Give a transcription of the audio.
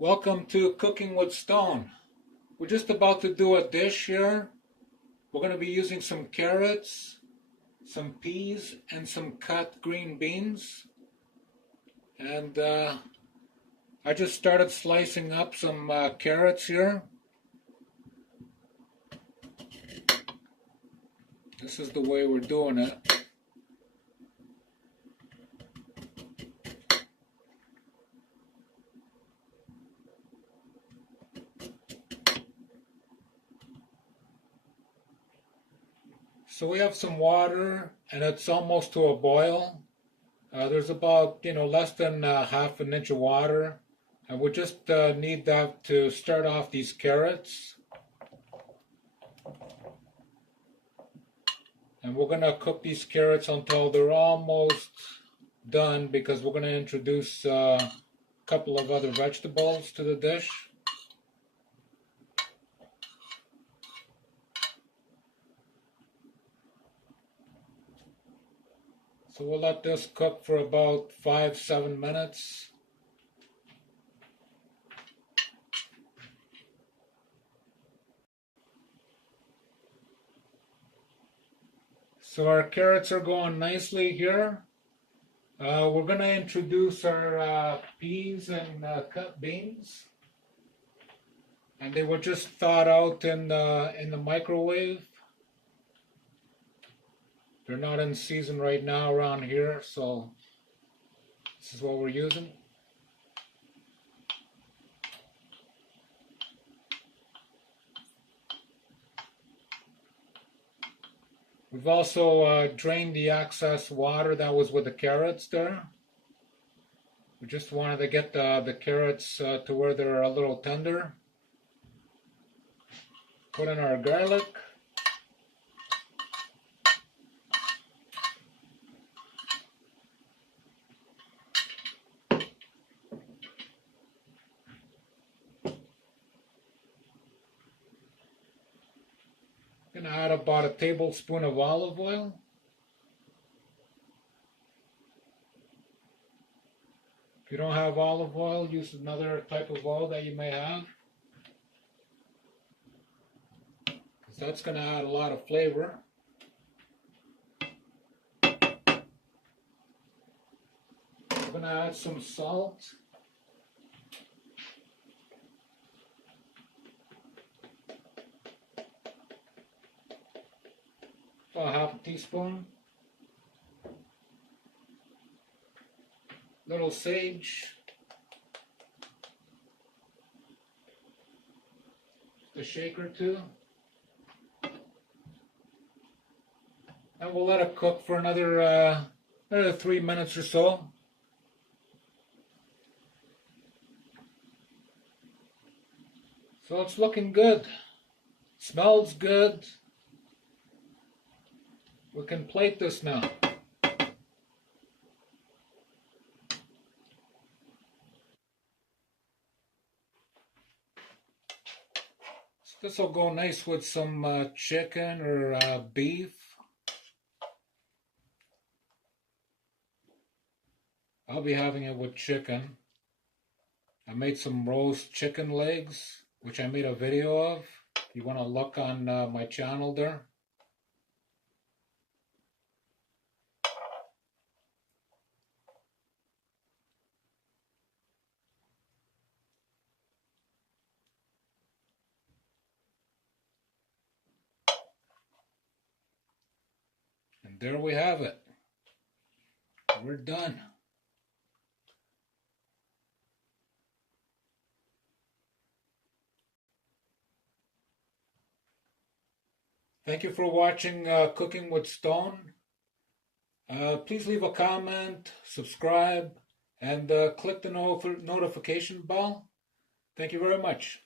Welcome to Cooking with Stone. We're just about to do a dish here. We're going to be using some carrots, some peas, and some cut green beans. And I just started slicing up some carrots here. This is the way we're doing it. So we have some water, and it's almost to a boil. There's about, less than half an inch of water. And we just need that to start off these carrots. And we're going to cook these carrots until they're almost done, because we're going to introduce a couple of other vegetables to the dish. So we'll let this cook for about 5-7 minutes. So our carrots are going nicely here. We're going to introduce our peas and cut beans. And they were just thawed out in the microwave. They're not in season right now around here, so this is what we're using. We've also drained the excess water that was with the carrots there. We just wanted to get the carrots to where they're a little tender. Put in our garlic. Gonna add about a tablespoon of olive oil. If you don't have olive oil, use another type of oil that you may have, because that's gonna add a lot of flavor. I'm gonna add some salt. About half a teaspoon. Little sage. A shake or two. And we'll let it cook for another 3 minutes or so. So it's looking good. Smells good. We can plate this now. So this will go nice with some chicken or beef. I'll be having it with chicken. I made some roast chicken legs, which I made a video of. If you want to look on my channel there. And there we have it. We're done. Thank you for watching Cooking with Stone. Please leave a comment, subscribe, and click the notification bell. Thank you very much.